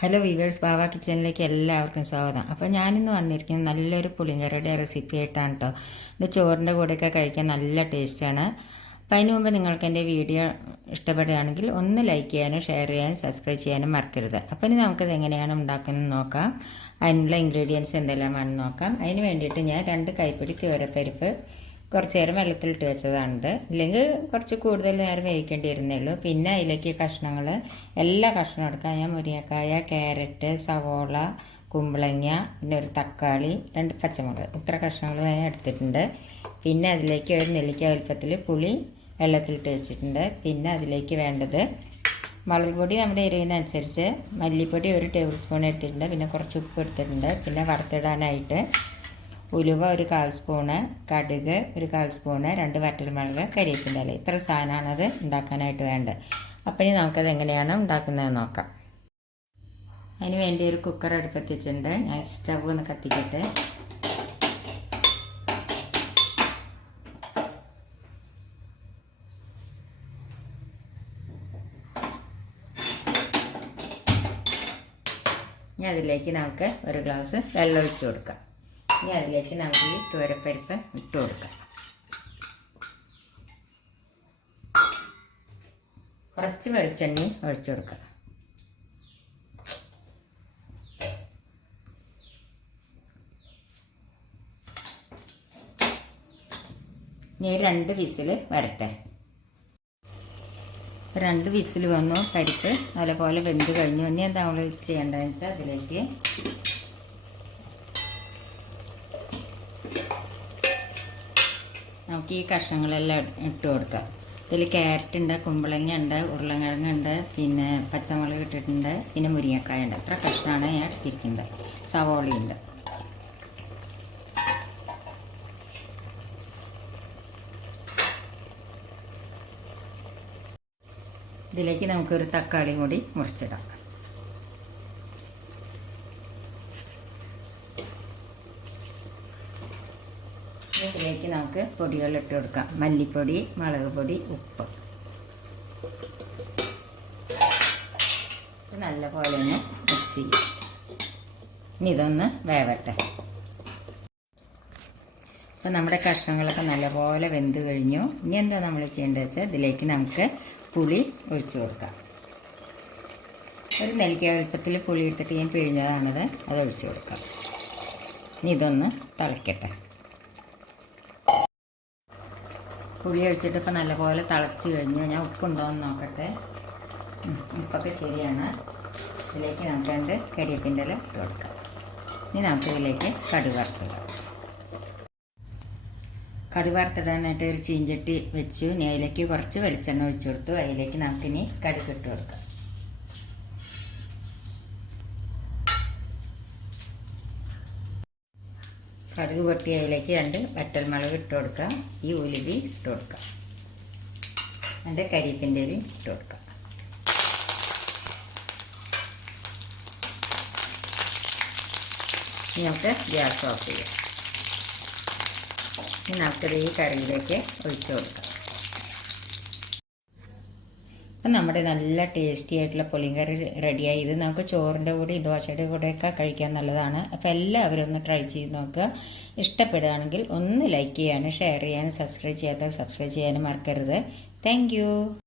Hello weavers, ബാവ കിച്ചണിലേക്ക് എല്ലാവർക്കും സ്വാഗതം. അപ്പോൾ ഞാനിന്ന് വന്നിരിക്കുന്നത് നല്ലൊരു പുളിങ്കറിയുടെ റെസിപ്പി ആയിട്ടാണ് കേട്ടോ. ഇത് ചോറിൻ്റെ കൂടെയൊക്കെ കഴിക്കാൻ നല്ല ടേസ്റ്റാണ്. അപ്പോൾ അതിന് മുമ്പ് നിങ്ങൾക്ക് എൻ്റെ വീഡിയോ ഇഷ്ടപ്പെടുകയാണെങ്കിൽ ഒന്ന് ലൈക്ക് ചെയ്യാനും ഷെയർ ചെയ്യാനും സബ്സ്ക്രൈബ് ചെയ്യാനും മറക്കരുത്. അപ്പോൾ ഇനി നമുക്കിത് എങ്ങനെയാണ് ഉണ്ടാക്കുന്നത് നോക്കാം. അതിനുള്ള ഇൻഗ്രീഡിയൻസ് എന്തെല്ലാമാണെന്ന് നോക്കാം. അതിന് വേണ്ടിയിട്ട് ഞാൻ 2 കൈപ്പിടി തുവരപ്പരിപ്പ് കുറച്ച് നേരം വെള്ളത്തിലിട്ട് വെച്ചതാണിത്. ഇല്ലെങ്കിൽ കുറച്ച് കൂടുതൽ നേരം വേവിക്കേണ്ടി വരുന്നേ ഉള്ളൂ. പിന്നെ അതിലേക്ക് കഷ്ണങ്ങൾ, എല്ലാ കഷ്ണം എടുക്കാം. ഞാൻ മുരിങ്ങക്കായ, ക്യാരറ്റ്, സവോള, കുമ്പളങ്ങ, പിന്നെ ഒരു തക്കാളി, 2 പച്ചമുളക്, ഇത്ര കഷ്ണങ്ങൾ ഞാൻ എടുത്തിട്ടുണ്ട്. പിന്നെ അതിലേക്ക് ഒരു നെല്ലിക്ക വലുപ്പത്തിൽ പുളി വെള്ളത്തിലിട്ട് വെച്ചിട്ടുണ്ട്. പിന്നെ അതിലേക്ക് വേണ്ടത് മുളക് പൊടി നമ്മുടെ എരിവിനനുസരിച്ച്, മല്ലിപ്പൊടി 1 ടേബിൾ സ്പൂൺ എടുത്തിട്ടുണ്ട്. പിന്നെ കുറച്ച് ഉപ്പ് എടുത്തിട്ടുണ്ട്. പിന്നെ വറുത്തിടാനായിട്ട് ഉലുവ 1/4 സ്പൂണ്, കടുക് 1/4 സ്പൂണ്, 2 വറ്റൽമുളക്, കരിവേപ്പിൻ്റെ ഇല, ഇത്ര സാധനമാണത് ഉണ്ടാക്കാനായിട്ട് വേണ്ടത്. അപ്പം ഇനി നമുക്കത് എങ്ങനെയാണ് ഉണ്ടാക്കുന്നത് നോക്കാം. അതിന് വേണ്ടി ഒരു കുക്കർ എടുത്തെത്തിച്ചിട്ടുണ്ട്. ഞാൻ സ്റ്റവ് ഒന്ന് കത്തിക്കട്ടെ. ഇനി അതിലേക്ക് നമുക്ക് 1 ഗ്ലാസ് വെള്ളം ഒഴിച്ച് കൊടുക്കാം. ഇനി അതിലേക്ക് നമുക്ക് ഈ തുവരപ്പരിപ്പ് ഇട്ട് കൊടുക്കാം. കുറച്ച് വെളിച്ചെണ്ണ ഒഴിച്ചു കൊടുക്കാം. ഇനി 2 വിസിൽ വരട്ടെ. 2 വിസിൽ വന്നു. പരിപ്പ് നല്ലപോലെ വെന്ത് കഴിഞ്ഞു. ഇനി എന്താ നമ്മൾ ചെയ്യേണ്ടതെന്ന് വെച്ചാൽ അതിലേക്ക് നമുക്ക് ഈ കഷ്ണങ്ങളെല്ലാം ഇട്ട് കൊടുക്കാം. ഇതിൽ ക്യാരറ്റ് ഉണ്ട്, കുമ്പളങ്ങ ഉണ്ട്, ഉരുളക്കിഴങ്ങ് ഉണ്ട്, പിന്നെ പച്ചമുളക് ഇട്ടിട്ടുണ്ട്, പിന്നെ മുരിങ്ങക്കായ ഉണ്ട്. ഇത്ര കഷ്ണമാണ് ഞാൻ എടുത്തിരിക്കുന്നത്. സവോളയുണ്ട്. ഇതിലേക്ക് നമുക്കൊരു തക്കാളിയും കൂടി മുറിച്ചിടാം. ഇതിലേക്ക് നമുക്ക് പൊടികൾ ഇട്ട് കൊടുക്കാം. മല്ലിപ്പൊടി, മുളക് പൊടി, ഉപ്പ്. നല്ലപോലെ ഒന്ന് മിക്സ് ചെയ്യും. ഇനി ഇതൊന്ന് വേവട്ടെ. അപ്പം നമ്മുടെ കഷ്ണങ്ങളൊക്കെ നല്ലപോലെ വെന്ത് കഴിഞ്ഞു. ഇനി എന്താ നമ്മൾ ചെയ്യേണ്ടത് വെച്ചാൽ ഇതിലേക്ക് നമുക്ക് പുളി ഒഴിച്ചു കൊടുക്കാം. ഒരു നെല്ലിക്ക വലുപ്പത്തിൽ പുളി എടുത്തിട്ട് ഞാൻ പിഴിഞ്ഞതാണിത്. അത് ഒഴിച്ചു കൊടുക്കാം. ഇനി ഇതൊന്ന് തിളയ്ക്കട്ടെ. പുളി ഒഴിച്ചിട്ട് ഇപ്പം നല്ലപോലെ തിളച്ച് കഴിഞ്ഞു. ഞാൻ ഉപ്പുണ്ടോ എന്ന് നോക്കട്ടെ. ഉപ്പൊക്കെ ശരിയാണ്. ഇതിലേക്ക് നമുക്ക് 2 കരിവേപ്പിൻ്റെ ഇല ഇട്ട് കൊടുക്കാം. ഇനി നമുക്ക് ഇതിലേക്ക് കടുക് വറുത്തിടാം. കടുക് വറുത്തിടാനായിട്ട് ഒരു ചീഞ്ചട്ടി വെച്ചു. ഇനി അതിലേക്ക് കുറച്ച് വെളിച്ചെണ്ണ ഒഴിച്ചു കൊടുത്തു. അതിലേക്ക് നമുക്കിനി കടുക് ഇട്ട് കൊടുക്കാം. കടുക് പൊട്ടി അതിലേക്ക് 2 വറ്റൽമുളക് ഇട്ട് കൊടുക്കാം. ഈ ഉലുവി ഇട്ട് കൊടുക്കാം. 2 കരിവേപ്പിൻ്റെ ഇലയും ഇട്ട് കൊടുക്കാം. ഇനി നമുക്ക് ഗ്യാസ് ഓഫ് ചെയ്യാം. ഇനി നമുക്കത് ഈ കറിയിലേക്ക് ഒഴിച്ചു കൊടുക്കാം. അപ്പം നമ്മുടെ നല്ല ടേസ്റ്റി ആയിട്ടുള്ള പുളിങ്കറി റെഡിയായി. ഇത് നമുക്ക് ചോറിൻ്റെ കൂടെ ദോശയുടെ കൂടെയൊക്കെ കഴിക്കാൻ നല്ലതാണ്. അപ്പോൾ എല്ലാവരും ഒന്ന് ട്രൈ ചെയ്ത് നോക്കുക. ഇഷ്ടപ്പെടുകയാണെങ്കിൽ ഒന്ന് ലൈക്ക് ചെയ്യാനും ഷെയർ ചെയ്യാനും സബ്സ്ക്രൈബ് ചെയ്യാനും മറക്കരുത്. താങ്ക്